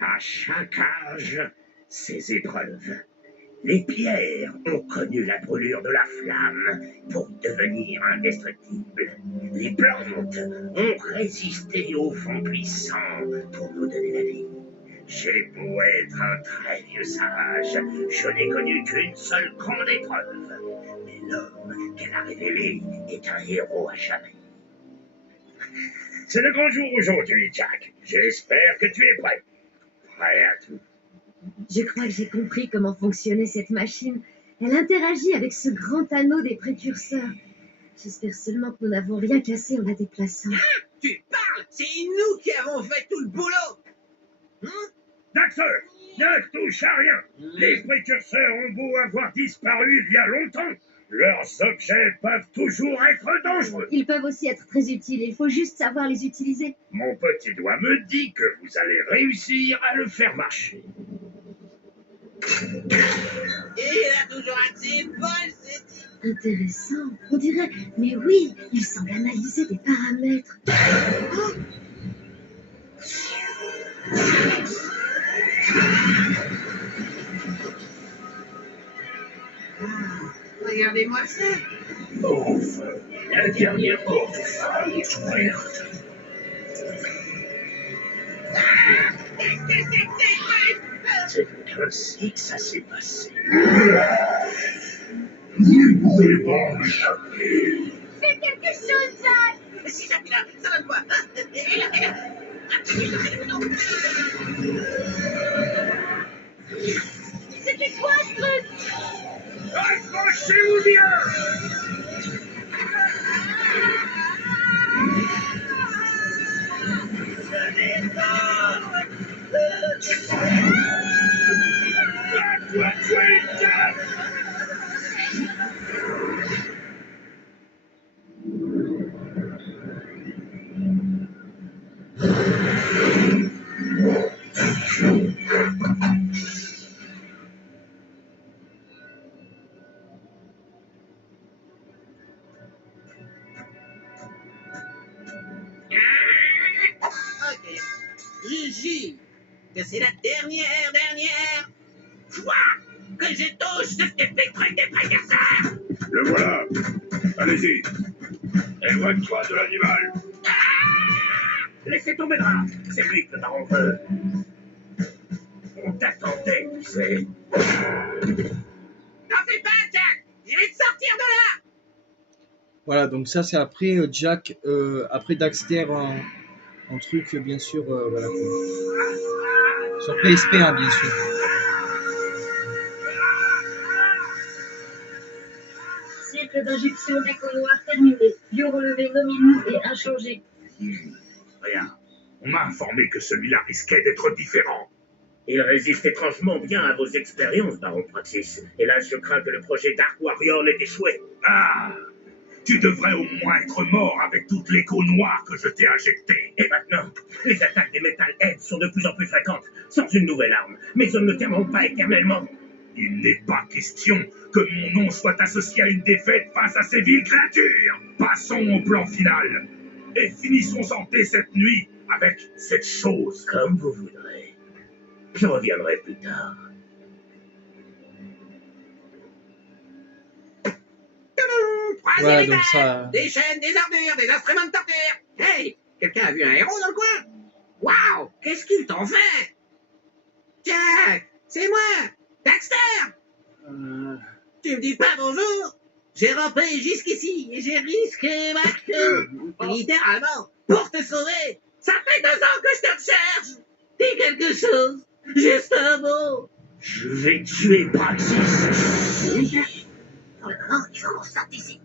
À chaque âge, ses épreuves. Les pierres ont connu la brûlure de la flamme pour devenir indestructibles. Les plantes ont résisté au vent puissant pour nous donner la vie. J'ai beau être un très vieux sage, je n'ai connu qu'une seule grande épreuve. Mais l'homme qu'elle a révélé est un héros à jamais. C'est le grand jour aujourd'hui, Jack. J'espère que tu es prêt. Prêt à tout. Je crois que j'ai compris comment fonctionnait cette machine. Elle interagit avec ce grand anneau des précurseurs. J'espère seulement que nous n'avons rien cassé en la déplaçant. Ah, tu parles? C'est nous qui avons fait tout le boulot. Daxter, ne touche à rien. Les précurseurs ont beau avoir disparu il y a longtemps. Leurs objets peuvent toujours être dangereux. Ils peuvent aussi être très utiles. Il faut juste savoir les utiliser. Mon petit doigt me dit que vous allez réussir à le faire marcher. Il a toujours un petit bol, c'est dit. Intéressant, on dirait. Mais oui, il semble analyser des paramètres. Oh! Regardez-moi ça. Ouf, la dernière porte est ouverte. C'est ainsi que ça s'est passé. Vous ne pouvez pas m'échapper. Fais quelque chose, Jack! Si j'appuie là, ça donne quoi? C'était quoi ce truc? Accrochez-vous bien! À toi de jouer, Jack! Ok. Je jure que c'est la dernière fois que je touche ce stupide truc des précurseurs. Le voilà. Allez-y. Éloigne-toi de l'animal. Laissez tomber là. C'est lui que le baron veut. On t'attendait, tu sais. T'en fais pas, Jack. Je vais te sortir de là. Voilà, donc ça c'est après Jack, après Daxter en truc, bien sûr, voilà quoi. Sur PSP, hein, bien sûr. Cycle d'injection d'écho noir terminé. Bio relevé nominaux et inchangé. Rien. On m'a informé que celui-là risquait d'être différent. Il résiste étrangement bien à vos expériences, Baron Praxis. Et là, je crains que le projet Dark Warrior l'ait échoué. Ah! Tu devrais au moins être mort avec toute l'écho noire que je t'ai injectée. Et maintenant, les attaques des Metal Heads sont de plus en plus fréquentes. Sans une nouvelle arme, mes hommes ne tiendront pas éternellement. Il n'est pas question que mon nom soit associé à une défaite face à ces viles créatures. Passons au plan final. Et finissons en paix cette nuit avec cette chose. Comme vous voudrez. Je reviendrai plus tard. Voilà, donc ça. Des chaînes, des armures, des instruments de torture. Hey, quelqu'un a vu un héros dans le coin? Waouh, qu'est-ce qu'ils t'ont fait? Jack, c'est moi, Daxter. Tu me dis pas bonjour? J'ai rampé jusqu'ici et j'ai risqué ma queue, littéralement, pour te sauver. Ça fait 2 ans que je te recherche. Dis quelque chose, juste un mot. Je vais tuer Praxis. Comment il faut qu'on sorte d'ici?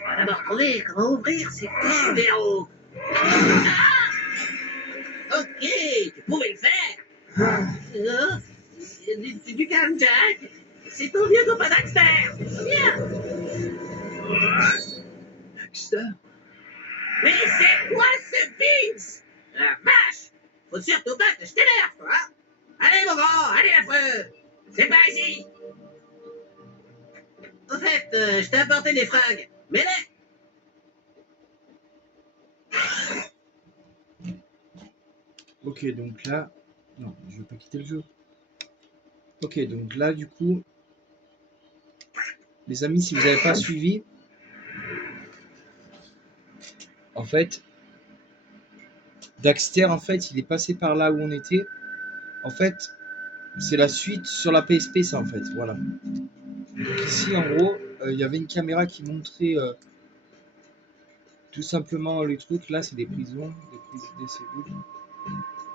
On va d'abord trouver comment ouvrir ces fichus verrous. Ok, tu pouvais le faire. Du calme, Jack. C'est ton vieux copain Daxter. Viens. Daxter? Mais c'est quoi ce Vince? La vache! Faut surtout pas que je t'énerve, toi! Allez, mon grand, allez, l'affreux! C'est par ici! Au fait, je t'ai apporté des fringues. Mets-les! Ok, donc là... Non, je veux pas quitter le jeu. Ok, donc là, du coup... Les amis, si vous n'avez pas suivi... En fait... Daxter, en fait, il est passé par là où on était. En fait, c'est la suite sur la PSP, ça, en fait. Voilà. Donc ici, en gros, il y avait une caméra qui montrait tout simplement le truc. Là, c'est des prisons, des cellules.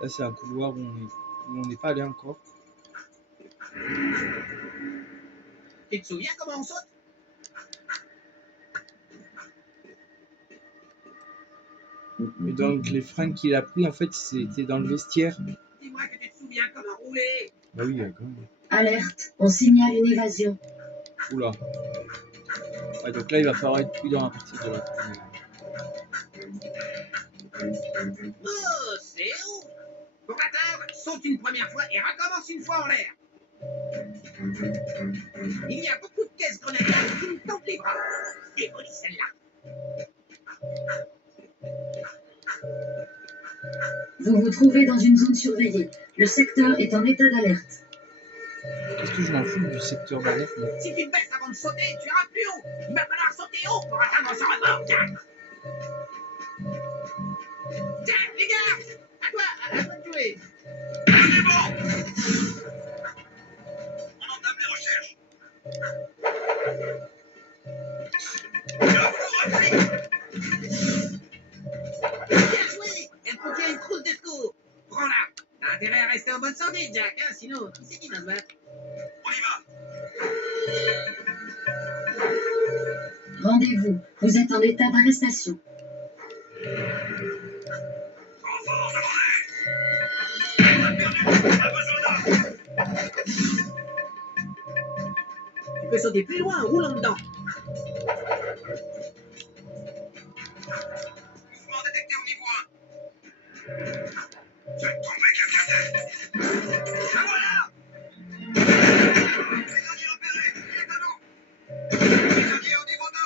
Là, c'est un couloir où on n'est pas allé encore. Tu te souviens comment on saute? Et donc, les fringues qu'il a pris, en fait, c'était dans le vestiaire. Dis-moi que tu te souviens comment rouler! Bah oui, quand même. Alerte, on signale une évasion. Oula. Ouais, donc là, il va falloir être prudent à partir de là. Oh, c'est haut! Pour atteindre, saute une première fois et recommence une fois en l'air. Il y a beaucoup de caisses grenadières qui me tendent les bras. Démolis celle-là. Vous vous trouvez dans une zone surveillée. Le secteur est en état d'alerte. Qu'est-ce que je m'en fous du secteur d'alerte, moi? Si tu te baisses avant de sauter, tu iras plus haut. Il va falloir sauter haut pour atteindre son rebord, Jack. Jack, les gars! À toi de jouer. C'est bon! On entame les recherches. Bien joué! Elle contient une trousse de secours. Prends-la. T'as intérêt à rester en bonne santé, Jack, hein? Sinon, qui c'est qui va se battre? On y va. Rendez-vous, vous êtes en état d'arrestation. Renfort, attendez! On a perdu, on a besoin d'armes. Tu peux sauter plus loin en roulant dedans. Mouvement détecté au niveau 1. Je vais tomber quelqu'un d'autre. La voilà! Prisonnier repéré, il est à nous. Prisonnier au niveau 2.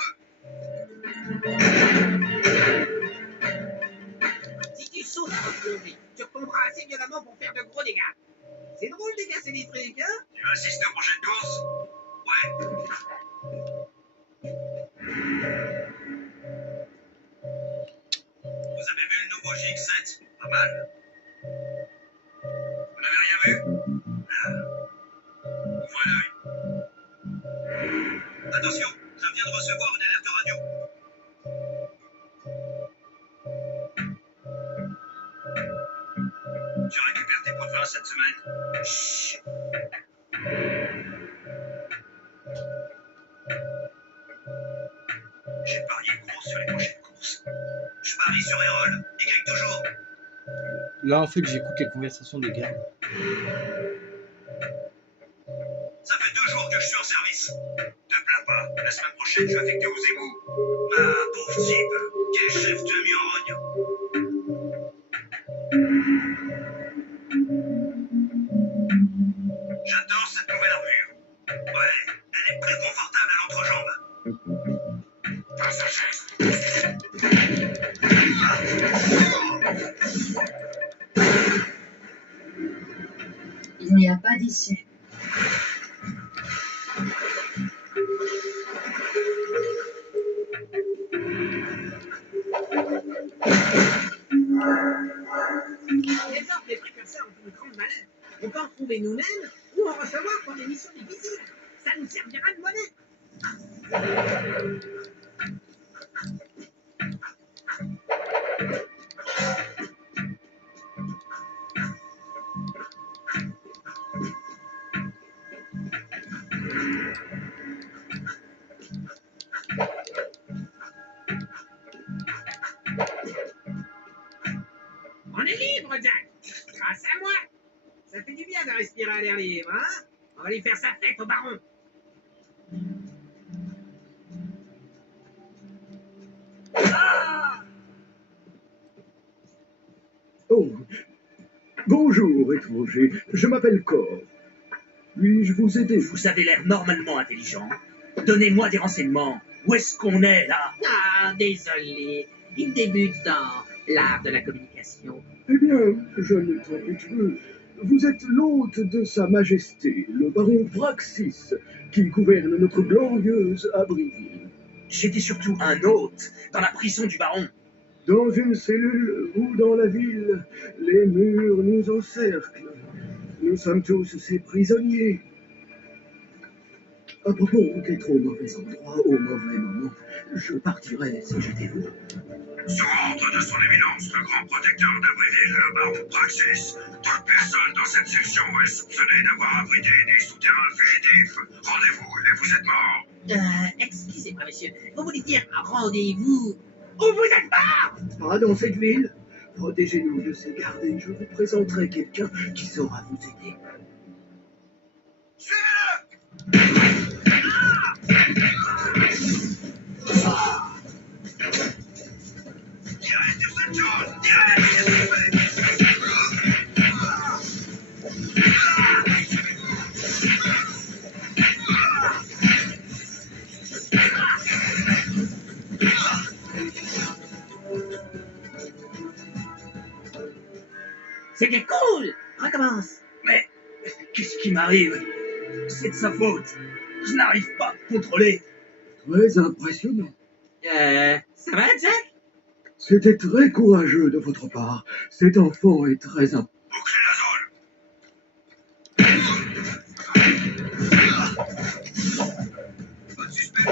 Si tu sautes avant de tomber, tu retomberas assez violemment pour faire de gros dégâts. C'est drôle de casser des trucs, hein? Tu veux assister au projet de course? Ouais. Vous avez vu le nouveau GX7? Pas mal. Vous n'avez rien vu? Ah. Ouvrez l'œil. Attention, je viens de recevoir une alerte radio. Tu récupères tes pots de vin cette semaine? Chut. J'ai parié gros sur les prochaines courses. Je parie sur Erol. Y toujours. Là, en fait, j'écoute les conversations des gardes. Ça fait 2 jours que je suis en service. Te plains pas. La semaine prochaine, je suis affecté aux égouts. Ah, pauvre type. Quel chef de mis en rogne. J'adore cette nouvelle armure. Ouais, elle est plus confortable à l'entrejambe. Pas sa chaise. Il n'y a pas d'issue. Les ordres des précurseurs ont une grande valeur. On peut en trouver nous-mêmes ou en recevoir pour des missions difficiles. Ça nous servira de monnaie. On est libre, Jack. Grâce à moi. Ça fait du bien de respirer à l'air libre, hein? On va lui faire sa fête au baron. Oh, bonjour, étranger. Je m'appelle Cor. Puis-je vous aider? Vous avez l'air normalement intelligent. Donnez-moi des renseignements. Où est-ce qu'on est, là? Ah, désolé. Il débute dans l'art de la communication. Eh bien, jeune habitueux, vous êtes l'hôte de Sa Majesté, le baron Praxis, qui gouverne notre glorieuse Abbeville. J'étais surtout un hôte dans la prison du baron. Dans une cellule ou dans la ville, les murs nous encerclent. Nous sommes tous ces prisonniers. À propos d'être au mauvais endroit, au mauvais moment, je partirais si j'étais vous. Sur ordre de son éminence, le grand protecteur d'Abbeville, le baron Praxis, toute personne dans cette section est soupçonnée d'avoir abrité des souterrains fugitifs. Rendez-vous et vous êtes mort. Excusez-moi, monsieur. Vous voulez dire rendez-vous où vous êtes mort? Pas dans cette ville. Protégez-nous de ces gardes et je vous présenterai quelqu'un qui saura vous aider. Suivez-le! Tirez sur cette chose! Tirez! C'était cool. Recommence. Mais qu'est-ce qui m'arrive? C'est de sa faute. Je n'arrive pas à me contrôler. Très impressionnant. Ça va, Jack? C'était très courageux de votre part. Cet enfant est très important. Bouclez la zone! Pas de suspect!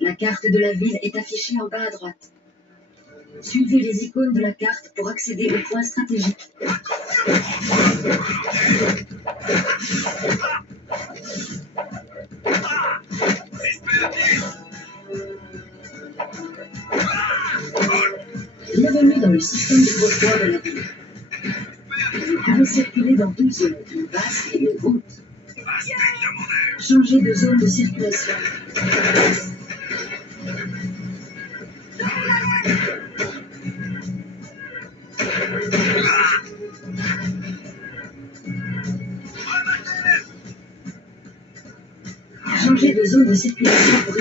La carte de la ville est affichée en bas à droite. Suivez les icônes de la carte pour accéder aux points stratégiques. Suspect actif! Bienvenue dans le système de transport de la ville. Vous pouvez circuler dans deux zones, une basse et une haute. Aspect demandé! Changez de zone de circulation. Changez de zone de circulation pour